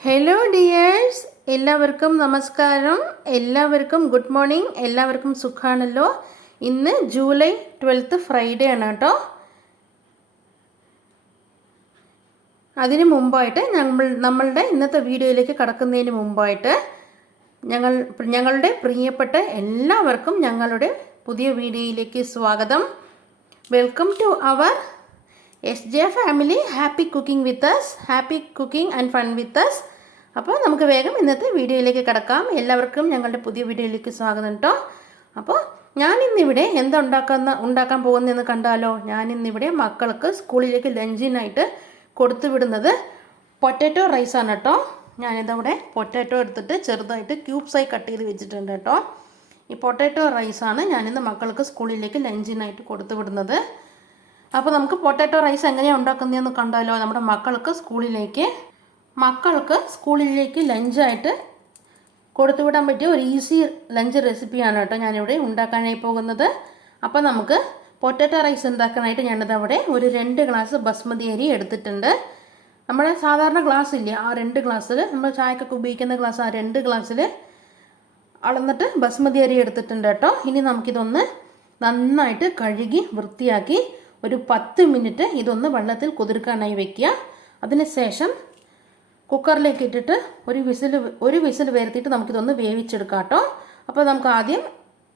Hello dears, എല്ലാവർക്കും നമസ്കാരം. എല്ലാവർക്കും ഗുഡ് മോർണിംഗ്. എല്ലാവർക്കും സുഖമാണല്ലോ. ഇന്ന് ജൂലൈ 12 ഫ്രൈഡേ ആണ് കേട്ടോ. അതിന് മുമ്പായിട്ട് നമ്മളുടെ ഇന്നത്തെ വീഡിയോയിലേക്ക് കടക്കുന്നതിന് മുമ്പായിട്ട് ഞങ്ങളുടെ പ്രിയപ്പെട്ട എല്ലാവർക്കും ഞങ്ങളുടെ പുതിയ വീഡിയോയിലേക്ക് സ്വാഗതം. Welcome to our S J family. Happy cooking with us, happy cooking and fun with us. അപ്പോൾ നമുക്ക് വേഗം ഇന്നത്തെ വീഡിയോയിലേക്ക് കിടക്കാം. എല്ലാവർക്കും ഞങ്ങളുടെ പുതിയ വീഡിയോയിലേക്ക് സ്വാഗതം കേട്ടോ. അപ്പോൾ ഞാനിന്നിവിടെ എന്താ ഉണ്ടാക്കാൻ പോകുന്നതെന്ന് കണ്ടാലോ. ഞാനിന്നിവിടെ മക്കൾക്ക് സ്കൂളിലേക്ക് ലഞ്ചിനായിട്ട് കൊടുത്തു വിടുന്നത് പൊട്ടാറ്റോ റൈസാണ് കേട്ടോ. ഞാനിതവിടെ പൊട്ടാറ്റോ എടുത്തിട്ട് ചെറുതായിട്ട് ക്യൂബ്സായി കട്ട് ചെയ്ത് വെച്ചിട്ടുണ്ട് കേട്ടോ. ഈ പൊട്ടാറ്റോ റൈസാണ് ഞാനിന്ന് മക്കൾക്ക് സ്കൂളിലേക്ക് ലഞ്ചിനായിട്ട് കൊടുത്തു വിടുന്നത്. അപ്പോൾ നമുക്ക് പൊട്ടാറ്റോ റൈസ് എങ്ങനെയാണ് ഉണ്ടാക്കുന്നതെന്ന് കണ്ടാലോ. നമ്മുടെ മക്കൾക്ക് സ്കൂളിലേക്ക് ലഞ്ചായിട്ട് കൊടുത്തുവിടാൻ പറ്റിയ ഒരു ഈസി ലഞ്ച് റെസിപ്പിയാണ് കേട്ടോ ഞാനിവിടെ ഉണ്ടാക്കാനായി പോകുന്നത്. അപ്പോൾ നമുക്ക് പൊട്ടാറ്റോ റൈസ് ഉണ്ടാക്കാനായിട്ട് ഞാനിത് അവിടെ ഒരു 2 ഗ്ലാസ് ബസ്മതി അരി എടുത്തിട്ടുണ്ട്. നമ്മുടെ സാധാരണ ഗ്ലാസ് ഇല്ലേ, ആ 2 ഗ്ലാസ്സിൽ നമ്മൾ ചായക്കൊക്കെ ഉപയോഗിക്കുന്ന ഗ്ലാസ്, ആ 2 ഗ്ലാസ്സിൽ അളന്നിട്ട് ബസ്മതി അരി എടുത്തിട്ടുണ്ട് കേട്ടോ. ഇനി നമുക്കിതൊന്ന് നന്നായിട്ട് കഴുകി വൃത്തിയാക്കി ഒരു 10 മിനിറ്റ് ഇതൊന്ന് വെള്ളത്തിൽ കുതിർക്കാനായി വെക്കുക. അതിനുശേഷം കുക്കറിലേക്ക് ഇട്ടിട്ട് ഒരു വിസിൽ വരുത്തിയിട്ട് നമുക്കിതൊന്ന് വേവിച്ചെടുക്കാം കേട്ടോ. അപ്പോൾ നമുക്ക് ആദ്യം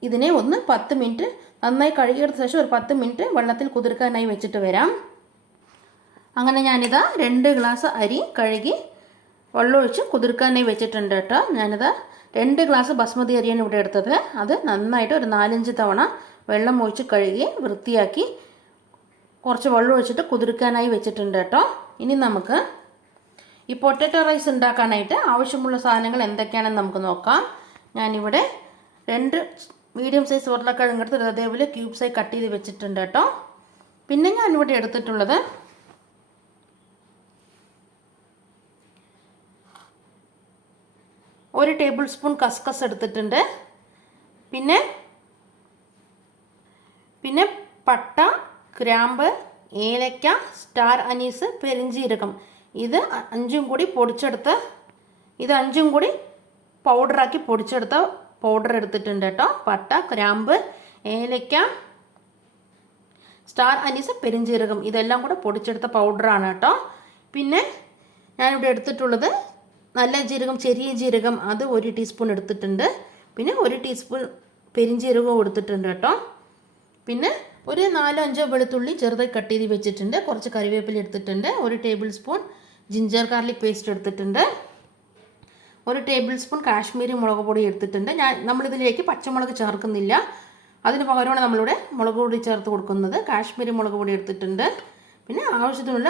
ഇതിനെ ഒന്ന് 10 മിനിറ്റ് നന്നായി കഴുകിയെടുത്ത ശേഷം ഒരു 10 മിനിറ്റ് വെള്ളത്തിൽ കുതിർക്കാനായി വെച്ചിട്ട് വരാം. അങ്ങനെ ഞാനിതാ 2 ഗ്ലാസ് അരി കഴുകി വെള്ളമൊഴിച്ച് കുതിർക്കാനായി വെച്ചിട്ടുണ്ട് കേട്ടോ. ഞാനിതാ 2 ഗ്ലാസ് ബസ്മതി അരിയാണ് ഇവിടെ എടുത്തത്. അത് നന്നായിട്ട് ഒരു 4-5 തവണ വെള്ളം ഒഴിച്ച് കഴുകി വൃത്തിയാക്കി കുറച്ച് വെള്ളം ഒഴിച്ചിട്ട് കുതിർക്കാനായി വെച്ചിട്ടുണ്ട് കേട്ടോ. ഇനി നമുക്ക് ഈ പൊട്ടാറ്റോ റൈസ് ഉണ്ടാക്കാനായിട്ട് ആവശ്യമുള്ള സാധനങ്ങൾ എന്തൊക്കെയാണെന്ന് നമുക്ക് നോക്കാം. ഞാനിവിടെ 2 മീഡിയം സൈസ് ഉരുളക്കിഴങ്ങ് എടുത്ത് അതേപോലെ ക്യൂബ്സായി കട്ട് ചെയ്ത് വെച്ചിട്ടുണ്ട് കേട്ടോ. പിന്നെ ഞാനിവിടെ എടുത്തിട്ടുള്ളത് ഒരു ടേബിൾ സ്പൂൺ കസ്കസ് എടുത്തിട്ടുണ്ട്. പിന്നെ പട്ട, ഗ്രാമ്പ്, ഏലക്ക, സ്റ്റാർ അനീസ്, പെരിഞ്ചീരകം, ഇത് 5ഉം കൂടി പൗഡറാക്കി പൊടിച്ചെടുത്ത പൗഡർ എടുത്തിട്ടുണ്ട് കേട്ടോ. പട്ട, ഗ്രാമ്പ്, ഏലക്ക, സ്റ്റാർ അനീസ്, പെരിഞ്ചീരകം, ഇതെല്ലാം കൂടെ പൊടിച്ചെടുത്ത പൗഡറാണ് കേട്ടോ. പിന്നെ ഞാനിവിടെ എടുത്തിട്ടുള്ളത് നല്ല ജീരകം, ചെറിയ ജീരകം, അത് 1 ടീസ്പൂൺ എടുത്തിട്ടുണ്ട്. പിന്നെ 1 ടീസ്പൂൺ പെരിഞ്ചീരകവും എടുത്തിട്ടുണ്ട് കേട്ടോ. പിന്നെ ഒരു 4-5 വെളുത്തുള്ളി ചെറുതായി കട്ട് ചെയ്ത് വെച്ചിട്ടുണ്ട്. കുറച്ച് കറിവേപ്പില എടുത്തിട്ടുണ്ട്. 1 table spoon ginger garlic paste എടുത്തിട്ടുണ്ട്. 1 ടേബിൾ സ്പൂൺ കാശ്മീരി മുളക് പൊടി എടുത്തിട്ടുണ്ട്. നമ്മളിതിലേക്ക് പച്ചമുളക് ചേർക്കുന്നില്ല, അതിന് പകരമാണ് നമ്മളിവിടെ മുളക് പൊടി ചേർത്ത് കൊടുക്കുന്നത്. കാശ്മീരി മുളക് പൊടി എടുത്തിട്ടുണ്ട്. പിന്നെ ആവശ്യത്തിനുള്ള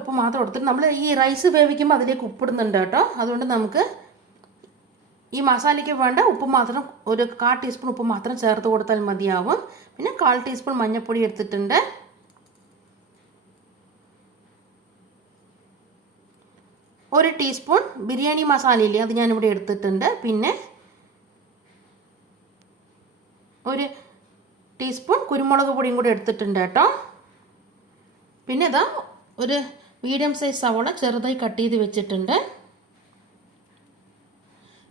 ഉപ്പ് മാത്രം എടുത്തിട്ട് നമ്മൾ ഈ റൈസ് വേവിക്കുമ്പോൾ അതിലേക്ക് ഉപ്പിടുന്നുണ്ട് കേട്ടോ. അതുകൊണ്ട് നമുക്ക് ഈ മസാലയ്ക്ക് വേണ്ട ഉപ്പ് മാത്രം ഒരു 1/4 ടീസ്പൂൺ ഉപ്പ് മാത്രം ചേർത്ത് കൊടുത്താൽ മതിയാവും. പിന്നെ 1/4 ടീസ്പൂൺ മഞ്ഞൾപ്പൊടി എടുത്തിട്ടുണ്ട്. 1 ടീസ്പൂൺ ബിരിയാണി മസാലയില്ലേ, അത് ഞാനിവിടെ എടുത്തിട്ടുണ്ട്. പിന്നെ 1 ടീസ്പൂൺ കുരുമുളക് പൊടിയും കൂടി എടുത്തിട്ടുണ്ട് കേട്ടോ. പിന്നെ ഇതാ ഒരു മീഡിയം സൈസ് സവോള ചെറുതായി കട്ട് ചെയ്ത് വെച്ചിട്ടുണ്ട്.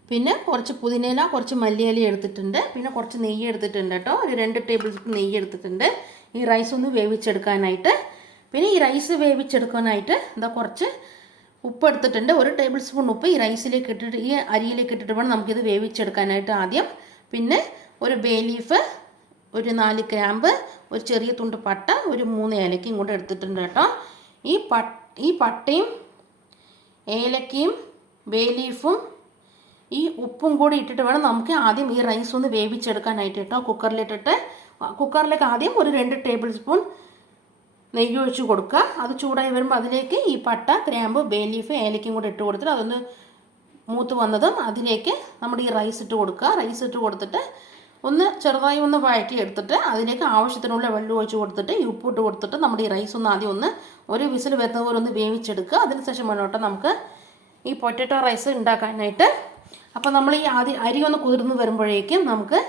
പിന്നെ കുറച്ച് പുതിനയില, കുറച്ച് മല്ലിയില എടുത്തിട്ടുണ്ട്. പിന്നെ കുറച്ച് നെയ്യ് എടുത്തിട്ടുണ്ട് കേട്ടോ. ഒരു 2 ടേബിൾ സ്പൂൺ നെയ്യ് എടുത്തിട്ടുണ്ട് ഈ റൈസ് ഒന്ന് വേവിച്ചെടുക്കാനായിട്ട്. പിന്നെ ഈ റൈസ് വേവിച്ചെടുക്കാനായിട്ട് എന്താ കുറച്ച് ഉപ്പ് എടുത്തിട്ടുണ്ട്. 1 ടേബിൾ സ്പൂൺ ഉപ്പ് ഈ റൈസിലേക്ക് ഇട്ടിട്ട് ഈ അരിയിലേക്ക് ഇട്ടിട്ട് വേണം നമുക്കിത് വേവിച്ചെടുക്കാനായിട്ട് ആദ്യം. പിന്നെ ഒരു ബേ ലീഫ്, ഒരു 4 ഗ്രാമ്പ്, ഒരു ചെറിയ തുണ്ട് പട്ട, ഒരു 3 ഏലക്കയും കൂടെ എടുത്തിട്ടുണ്ട് കേട്ടോ. ഈ പട്ടയും ഏലക്കയും ബേ ലീഫും ഈ ഉപ്പും കൂടി ഇട്ടിട്ട് വേണം നമുക്ക് ആദ്യം ഈ റൈസ് ഒന്ന് വേവിച്ചെടുക്കാനായിട്ട് കേട്ടോ. കുക്കറിലേക്ക് ആദ്യം ഒരു 2 ടേബിൾ സ്പൂൺ നെയ്യ് ഒഴിച്ച് കൊടുക്കുക. അത് ചൂടായി വരുമ്പോൾ അതിലേക്ക് ഈ പട്ട, ഗ്രാമ്പ്, ബേ ലീഫ്, ഏലക്കയും കൂടി ഇട്ട് കൊടുത്തിട്ട് അതൊന്ന് മൂത്ത് വന്നതും അതിലേക്ക് നമ്മുടെ ഈ റൈസ് ഇട്ട് കൊടുക്കുക. റൈസ് ഇട്ട് കൊടുത്തിട്ട് ചെറുതായി ഒന്ന് വഴറ്റി എടുത്തിട്ട് അതിലേക്ക് ആവശ്യത്തിനുള്ള വെള്ളം ഒഴിച്ച് കൊടുത്തിട്ട് ഈ ഉപ്പിട്ട് കൊടുത്തിട്ട് നമ്മുടെ ഈ റൈസ് ഒന്ന് ആദ്യം ഒരു വിസിൽ വരുന്ന പോലെ ഒന്ന് വേവിച്ചെടുക്കുക. അതിനുശേഷം വേണം നമുക്ക് ഈ പൊട്ടാറ്റോ റൈസ് ഉണ്ടാക്കാനായിട്ട്. അപ്പോൾ നമ്മൾ ഈ അരി ഒന്ന് കുതിർന്ന് വരുമ്പോഴേക്കും നമുക്ക്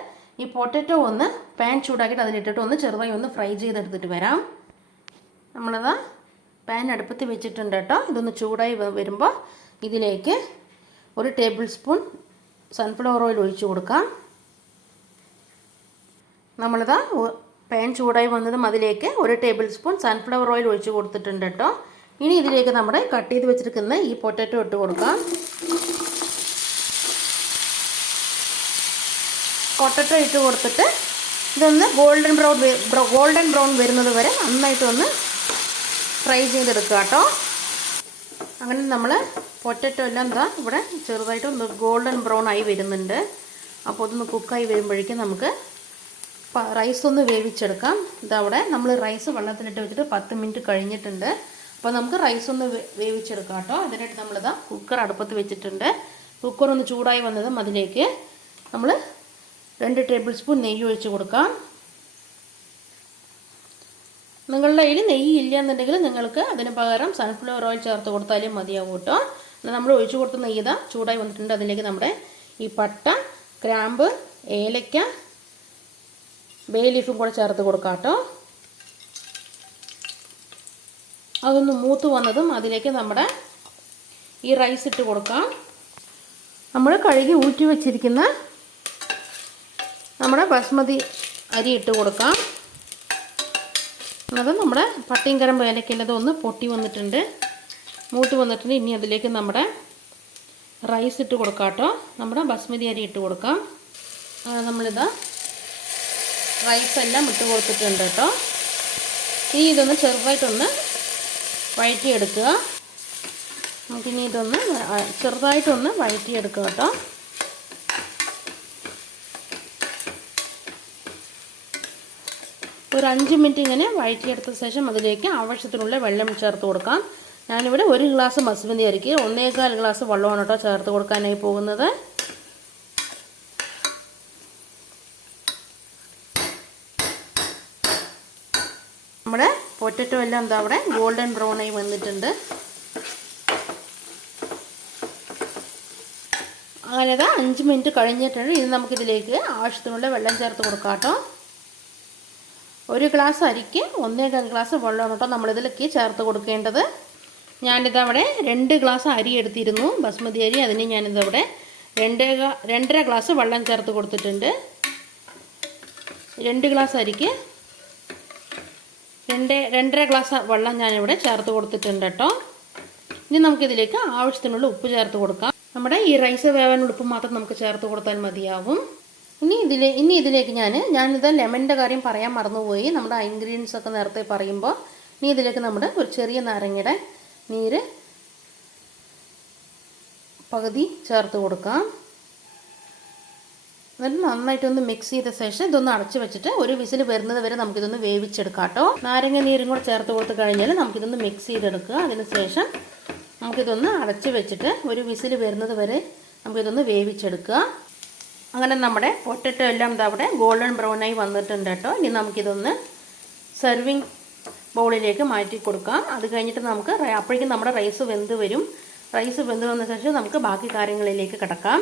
ഈ പൊട്ടാറ്റോ ഒന്ന് പാൻ ചൂടാക്കിയിട്ട് അതിലിട്ടിട്ട് ചെറുതായി ഒന്ന് ഫ്രൈ ചെയ്തെടുത്തിട്ട് വരാം. നമ്മളിതാ പാൻ അടുപ്പത്ത് വെച്ചിട്ടുണ്ട് കേട്ടോ. ഇതൊന്ന് ചൂടായി വരുമ്പോൾ ഇതിലേക്ക് 1 ടേബിൾ സ്പൂൺ സൺഫ്ലവർ ഓയിൽ ഒഴിച്ചു കൊടുക്കാം. നമ്മളിതാ പാൻ ചൂടായി വന്നതും അതിലേക്ക് 1 ടേബിൾ സ്പൂൺ സൺഫ്ലവർ ഓയിൽ ഒഴിച്ചു കൊടുത്തിട്ടുണ്ട് കേട്ടോ. ഇനി ഇതിലേക്ക് നമ്മുടെ കട്ട് ചെയ്ത് വെച്ചിരിക്കുന്ന ഈ പൊട്ടാറ്റോ ഇട്ട് കൊടുക്കാം. പൊട്ടാറ്റോ ഇട്ട് കൊടുത്തിട്ട് ഇതൊന്ന് ഗോൾഡൻ ബ്രൗൺ വരുന്നത് വരെ നന്നായിട്ടൊന്ന് ഫ്രൈ ചെയ്തെടുക്കുക കേട്ടോ. അങ്ങനെ നമ്മൾ പൊട്ടാറ്റോ എല്ലാം എന്താ ഇവിടെ ചെറുതായിട്ടൊന്ന് ഗോൾഡൻ ബ്രൗൺ ആയി വരുന്നുണ്ട്. അപ്പോൾ അതൊന്ന് കുക്കായി വരുമ്പോഴേക്കും നമുക്ക് റൈസ് ഒന്ന് വേവിച്ചെടുക്കാം. ഇതവിടെ നമ്മൾ റൈസ് വെള്ളത്തിലിട്ട് വെച്ചിട്ട് 10 മിനിറ്റ് കഴിഞ്ഞിട്ടുണ്ട്. അപ്പോൾ നമുക്ക് റൈസ് ഒന്ന് വേവിച്ചെടുക്കാം കേട്ടോ. അതിനായിട്ട് നമ്മളിതാ കുക്കർ അടുപ്പത്ത് വെച്ചിട്ടുണ്ട്. കുക്കർ ഒന്ന് ചൂടായി വന്നതും അതിലേക്ക് നമ്മൾ 2 ടേബിൾ സ്പൂൺ നെയ്യ് ഒഴിച്ച് കൊടുക്കാം. നിങ്ങളുടെ കയ്യിൽ നെയ്യ് ഇല്ല എന്നുണ്ടെങ്കിൽ നിങ്ങൾക്ക് അതിന് പകരം സൺഫ്ലവർ ഓയിൽ ചേർത്ത് കൊടുത്താലും മതിയാവും കേട്ടോ. നമ്മൾ ഒഴിച്ചു കൊടുത്ത നെയ്യ് ഇതാ ചൂടായി വന്നിട്ടുണ്ട്. അതിലേക്ക് നമ്മുടെ ഈ പട്ട, ഗ്രാമ്പ്, ഏലക്ക, ബേ ലീഫും കൂടെ ചേർത്ത് കൊടുക്കാം കേട്ടോ. അതൊന്ന് മൂത്ത് വന്നതും അതിലേക്ക് നമ്മുടെ ഈ റൈസ് ഇട്ട് കൊടുക്കാം. നമ്മൾ കഴുകി ഊറ്റി വെച്ചിരിക്കുന്ന നമ്മുടെ ബസ്മതി അരി ഇട്ട് കൊടുക്കാം. അത് നമ്മുടെ പട്ടയും കരമ്പ് ഏലക്കയിലത് ഒന്ന് പൊട്ടി വന്നിട്ടുണ്ട്, മൂത്ത് വന്നിട്ടുണ്ട്. ഇനി അതിലേക്ക് നമ്മുടെ റൈസ് ഇട്ട് കൊടുക്കാം കേട്ടോ. നമ്മുടെ ബസ്മതി അരി ഇട്ട് കൊടുക്കാം. നമ്മളിതാ റൈസ് എല്ലാം ഇട്ട് കൊടുത്തിട്ടുണ്ട് കേട്ടോ. ഇനി ഇതൊന്ന് ചെറുതായിട്ടൊന്ന് വഴറ്റിയെടുക്കുക. നമുക്കിനി ഇതൊന്ന് ചെറുതായിട്ടൊന്ന് വഴറ്റിയെടുക്കുക കേട്ടോ. ഒരു 5 മിനിറ്റ് ഇങ്ങനെ വഴറ്റിയെടുത്ത ശേഷം അതിലേക്ക് ആവശ്യത്തിനുള്ള വെള്ളം ചേർത്ത് കൊടുക്കാം. ഞാനിവിടെ 1 ഗ്ലാസ് ബസ്മതി അരിക്ക് 1.25 ഗ്ലാസ് വെള്ളമാണ് കേട്ടോ ചേർത്ത് കൊടുക്കാനായി പോകുന്നത്. നമ്മുടെ പൊട്ടറ്റോ എല്ലാം എന്താ അവിടെ ഗോൾഡൻ ബ്രൗൺ ആയി വന്നിട്ടുണ്ട്. അങ്ങനെ 5 മിനിറ്റ് കഴിഞ്ഞിട്ടുണ്ട്. ഇനി നമുക്കിതിലേക്ക് ആവശ്യത്തിനുള്ള വെള്ളം ചേർത്ത് കൊടുക്കാം കേട്ടോ. 1 ഗ്ലാസ് അരിക്ക് 1.25 ഗ്ലാസ് വെള്ളമാണ് കേട്ടോ നമ്മളിതിലേക്ക് ചേർത്ത് കൊടുക്കേണ്ടത്. ഞാനിതവിടെ 2 ഗ്ലാസ് അരി എടുത്തിരുന്നു, ബസ്മതി അരി. അതിന് ഞാനിതവിടെ 2.5 ഗ്ലാസ് വെള്ളം ചേർത്ത് കൊടുത്തിട്ടുണ്ട്. 2 ഗ്ലാസ് അരിക്ക് 2.5 ഗ്ലാസ് വെള്ളം ഞാനിവിടെ ചേർത്ത് കൊടുത്തിട്ടുണ്ട് കേട്ടോ. ഇനി നമുക്കിതിലേക്ക് ആവശ്യത്തിനുള്ള ഉപ്പ് ചേർത്ത് കൊടുക്കാം. നമ്മുടെ ഈ റൈസ് വേവാനുള്ള ഉപ്പ് മാത്രം നമുക്ക് ചേർത്ത് കൊടുത്താൽ മതിയാവും. ഇനി ഇതിലേക്ക് ഞാനിത് ലെമണിൻ്റെ കാര്യം പറയാൻ മറന്നുപോയി. നമ്മുടെ ഇൻഗ്രീഡിയൻസ് ഒക്കെ നേരത്തെ പറയുമ്പോൾ ഇനി ഇതിലേക്ക് നമ്മുടെ ഒരു ചെറിയ നാരങ്ങയുടെ നീര് പകുതി ചേർത്ത് കൊടുക്കാം. എന്നിട്ട് നന്നായിട്ടൊന്ന് മിക്സ് ചെയ്ത ശേഷം ഇതൊന്ന് അടച്ച് വെച്ചിട്ട് ഒരു വിസിൽ വരുന്നത് വരെ നമുക്കിതൊന്ന് വേവിച്ചെടുക്കാം കേട്ടോ. നാരങ്ങ നീരും കൂടെ ചേർത്ത് കൊടുത്ത് കഴിഞ്ഞാൽ നമുക്കിതൊന്ന് മിക്സ് ചെയ്തെടുക്കുക. അതിന് ശേഷം നമുക്കിതൊന്ന് അടച്ച് വെച്ചിട്ട് ഒരു വിസിൽ വരുന്നത് വരെ നമുക്കിതൊന്ന് വേവിച്ചെടുക്കുക. അങ്ങനെ നമ്മുടെ പൊട്ടറ്റോ എല്ലാം ഇതാ അവിടെ ഗോൾഡൻ ബ്രൗൺ ആയി വന്നിട്ടുണ്ട് കേട്ടോ. ഇനി നമുക്കിതൊന്ന് സെർവിങ് ബൗളിലേക്ക് മാറ്റി കൊടുക്കാം. അത് കഴിഞ്ഞിട്ട് നമുക്ക് അപ്പോഴേക്കും നമ്മുടെ റൈസ് വെന്ത് വരും. റൈസ് വെന്ത് വന്ന ശേഷം നമുക്ക് ബാക്കി കാര്യങ്ങളിലേക്ക് കിടക്കാം.